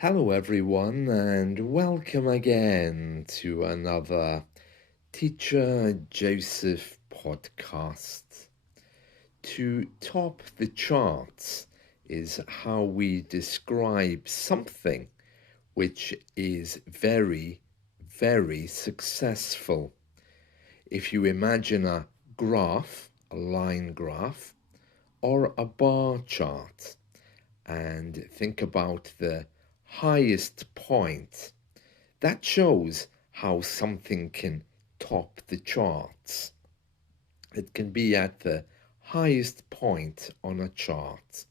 Hello, everyone, and welcome again to another Teacher Joseph podcast. To top the charts is how we describe something which is very, very successful. If you imagine a graph, a line graph, or a bar chart, and think about the highest point, that shows how something can top the charts. It can be at the highest point on a chart.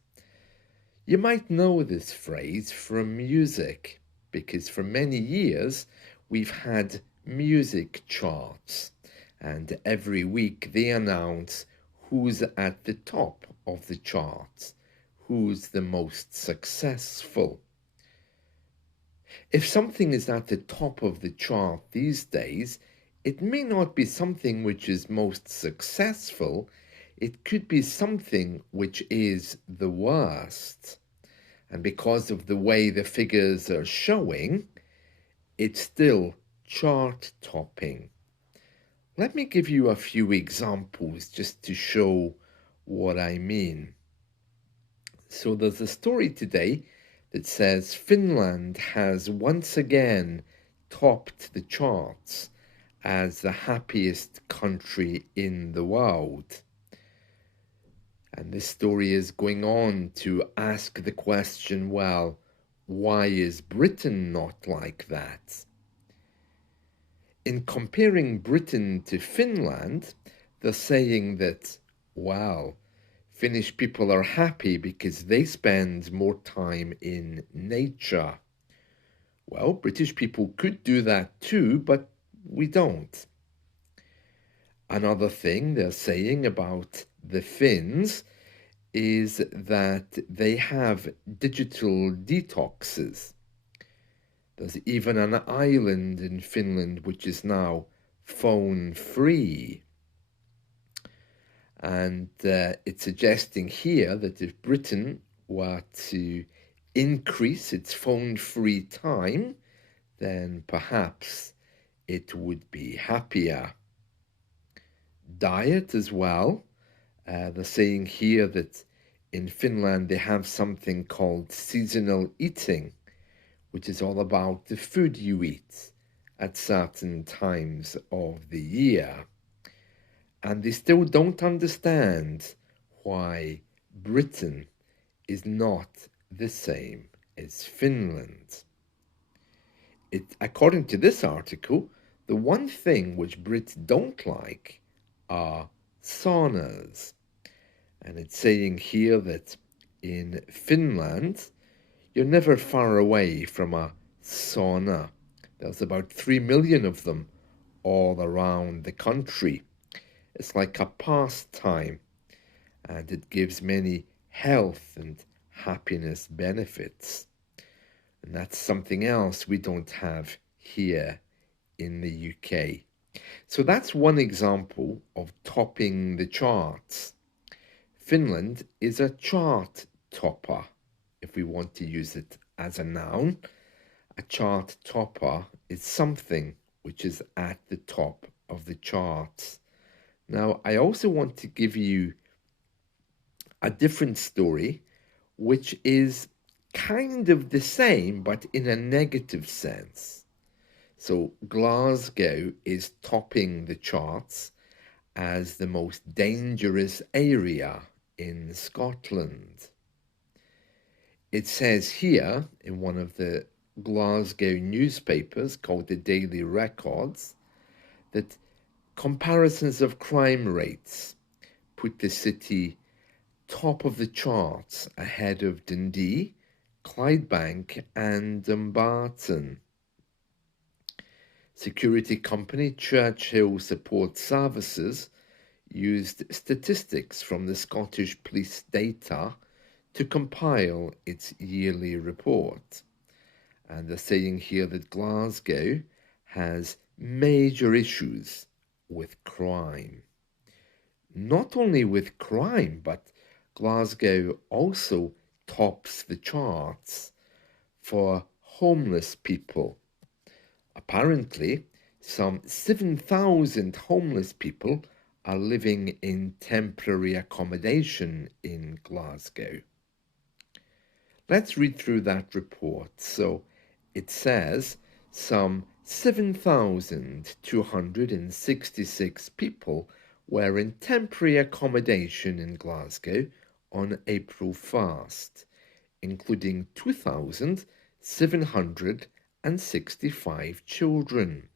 You might know this phrase from music, because for many years we've had music charts, and every week they announce who's at the top of the charts, who's the most successful. If something is at the top of the chart these days, it may not be something which is most successful. It could be something which is the worst. And because of the way the figures are showing, it's still chart topping. Let me give you a few examples just to show what I mean. So there's a story today that says Finland has once again topped the charts as the happiest country in the world. And this story is going on to ask the question, well, why is Britain not like that? In comparing Britain to Finland, they're saying that, well, Finnish people are happy because they spend more time in nature. Well, British people could do that too, but we don't. Another thing they're saying about the Finns is that they have digital detoxes. There's even an island in Finland which is now phone-free. And it's suggesting here that if Britain were to increase its phone-free time, then perhaps it would be happier. Diet as well. They're saying here that in Finland they have something called seasonal eating, which is all about the food you eat at certain times of the year. And they still don't understand why Britain is not the same as Finland. According to this article, the one thing which Brits don't like are saunas. And it's saying here that in Finland, you're never far away from a sauna. There's about 3 million of them all around the country. It's like a pastime, and it gives many health and happiness benefits. And that's something else we don't have here in the UK. So that's one example of topping the charts. Finland is a chart topper, if we want to use it as a noun. A chart topper is something which is at the top of the charts. Now, I also want to give you a different story, which is kind of the same, but in a negative sense. So Glasgow is topping the charts as the most dangerous area in Scotland. It says here in one of the Glasgow newspapers called the Daily Records that comparisons of crime rates put the city top of the charts ahead of Dundee, Clydebank and Dumbarton. Security company Churchill Support Services used statistics from the Scottish Police data to compile its yearly report. And they're saying here that Glasgow has major issues with crime. Not only with crime, but Glasgow also tops the charts for homeless people. Apparently, some 7,000 homeless people are living in temporary accommodation in Glasgow. Let's read through that report. So it says some 7,266 people were in temporary accommodation in Glasgow on April 1st, including 2,765 children,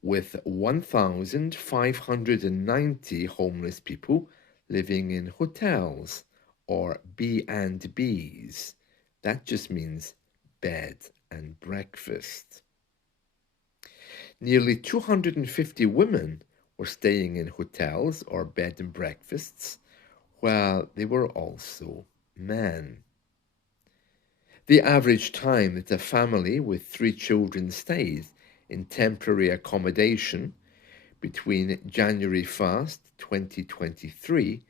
with 1,590 homeless people living in hotels or B&Bs. That just means bed and breakfast. Nearly 250 women were staying in hotels or bed and breakfasts, while they were also men. The average time that a family with 3 children stays in temporary accommodation between January 1st, 2023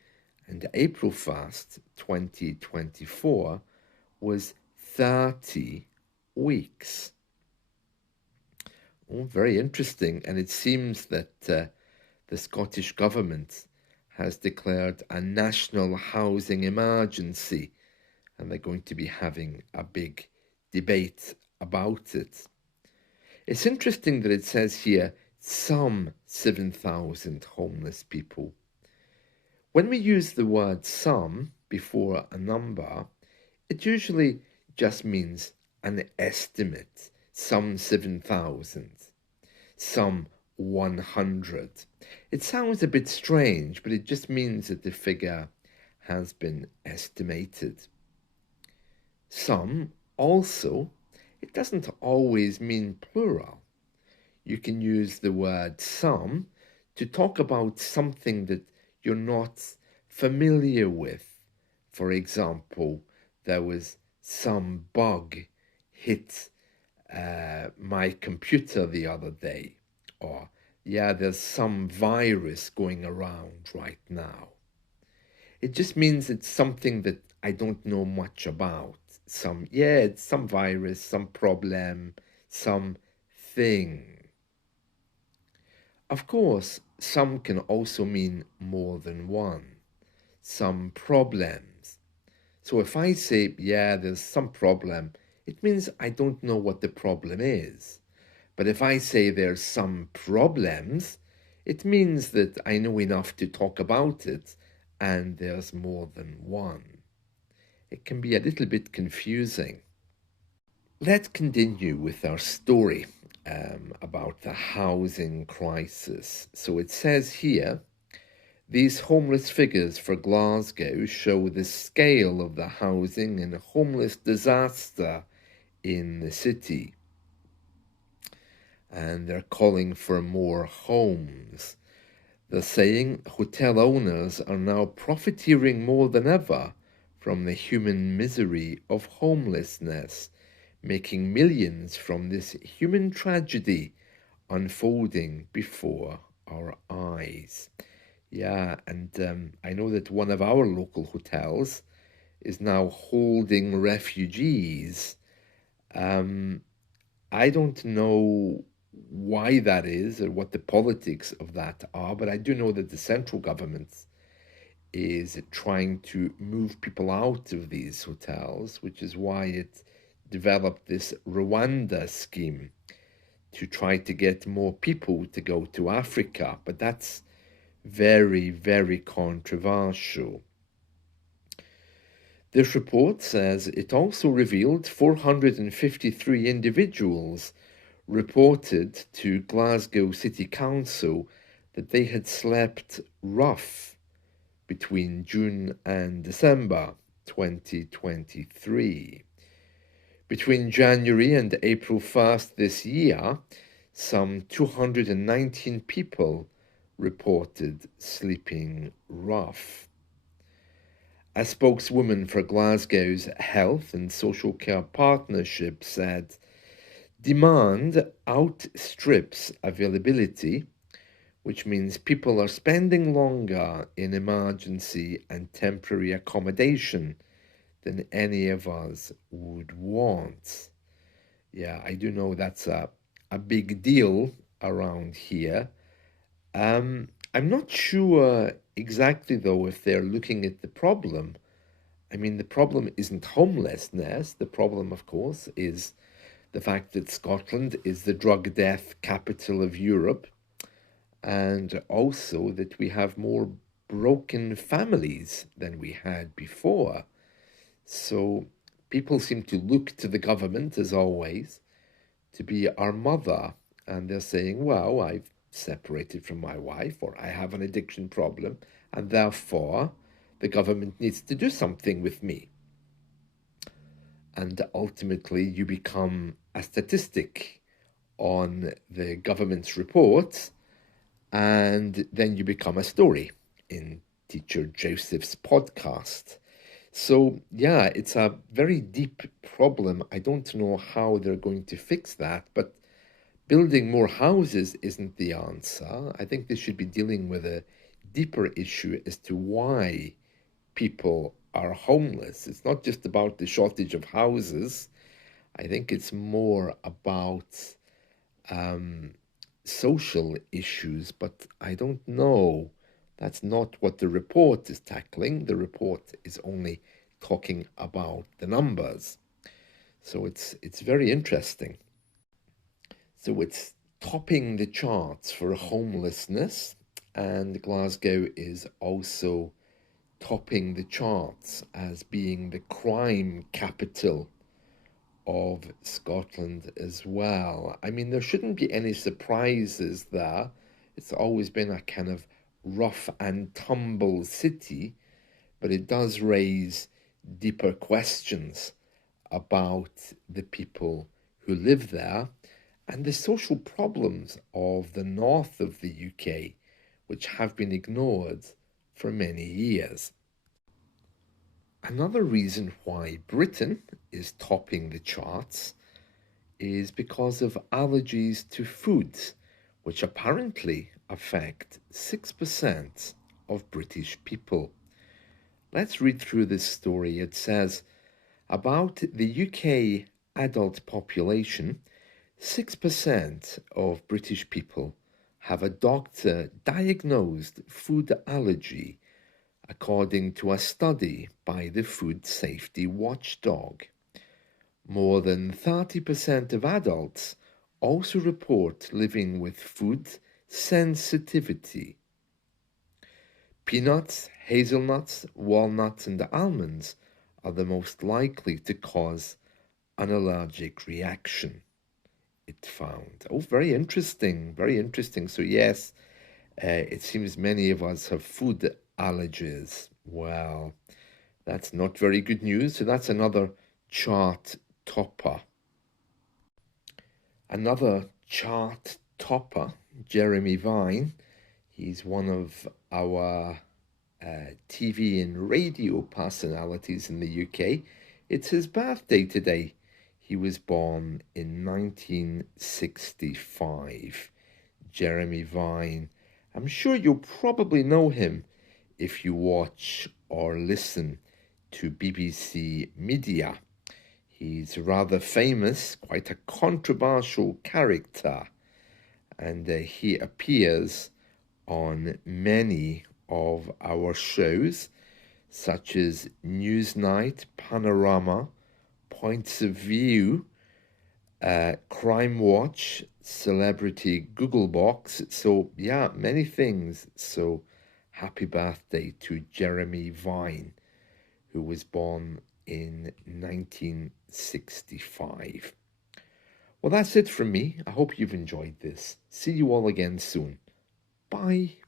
and April 1st, 2024 was 30 weeks. Oh, very interesting. And it seems that the Scottish Government has declared a national housing emergency, and they're going to be having a big debate about it. It's interesting that it says here some 7,000 homeless people. When we use the word some before a number, it usually just means an estimate, some 7,000, some 100. It sounds a bit strange, but it just means that the figure has been estimated. Some also, it doesn't always mean plural. You can use the word some to talk about something that you're not familiar with. For example, there was some bug hit my computer the other day, or yeah, there's some virus going around right now. It just means it's something that I don't know much about. It's some virus, some problem, some thing. Of course, some can also mean more than one. Some problems. So if I say, yeah, there's some problem, it means I don't know what the problem is. But if I say there's some problems, it means that I know enough to talk about it and there's more than one. It can be a little bit confusing. Let's continue with our story about the housing crisis. So it says here, these homeless figures for Glasgow show the scale of the housing and homeless disaster in the city. And they're calling for more homes. They're saying hotel owners are now profiteering more than ever from the human misery of homelessness, making millions from this human tragedy unfolding before our eyes. Yeah, and I know that one of our local hotels is now holding refugees. I don't know why that is or what the politics of that are, but I do know that the central government is trying to move people out of these hotels, which is why it developed this Rwanda scheme to try to get more people to go to Africa. But that's very, very controversial. This report says it also revealed 453 individuals reported to Glasgow City Council that they had slept rough between June and December 2023. Between January and April 1st this year, some 219 people reported sleeping rough. A spokeswoman for Glasgow's Health and Social Care Partnership said, demand outstrips availability, which means people are spending longer in emergency and temporary accommodation than any of us would want. Yeah, I do know that's a big deal around here. I'm not sure exactly, though, if they're looking at the problem. I mean, the problem isn't homelessness. The problem, of course, is the fact that Scotland is the drug death capital of Europe, and also that we have more broken families than we had before. So people seem to look to the government, as always, to be our mother. And they're saying, well, I've separated from my wife, or I have an addiction problem, and therefore the government needs to do something with me. And ultimately, you become a statistic on the government's report, and then you become a story in Teacher Joseph's podcast. So, yeah, it's a very deep problem. I don't know how they're going to fix that, but building more houses isn't the answer. I think they should be dealing with a deeper issue as to why people are homeless. It's not just about the shortage of houses. I think it's more about social issues, but I don't know. That's not what the report is tackling. The report is only talking about the numbers. So it's very interesting. So it's topping the charts for homelessness, and Glasgow is also topping the charts as being the crime capital of Scotland as well. I mean, there shouldn't be any surprises there. It's always been a kind of rough and tumble city, but it does raise deeper questions about the people who live there and the social problems of the north of the UK, which have been ignored for many years. Another reason why Britain is topping the charts is because of allergies to foods, which apparently affect 6% of British people. Let's read through this story. It says, about the UK adult population, 6% of British people have a doctor-diagnosed food allergy, according to a study by the Food Safety Watchdog. More than 30% of adults also report living with food sensitivity. Peanuts, hazelnuts, walnuts, and almonds are the most likely to cause an allergic reaction, it found. Oh, very interesting, very interesting. So yes, it seems many of us have food allergies. Well, that's not very good news. So that's another chart topper. Another chart topper, Jeremy Vine. He's one of our TV and radio personalities in the UK. It's his birthday today. He was born in 1965. Jeremy Vine. I'm sure you'll probably know him if you watch or listen to BBC Media. He's rather famous, quite a controversial character, and he appears on many of our shows, such as Newsnight, Panorama, Points of View, Crime Watch, Celebrity Googlebox. So yeah, many things. So happy birthday to Jeremy Vine, who was born in 1965. Well, that's it from me. I hope you've enjoyed this. See you all again soon. Bye.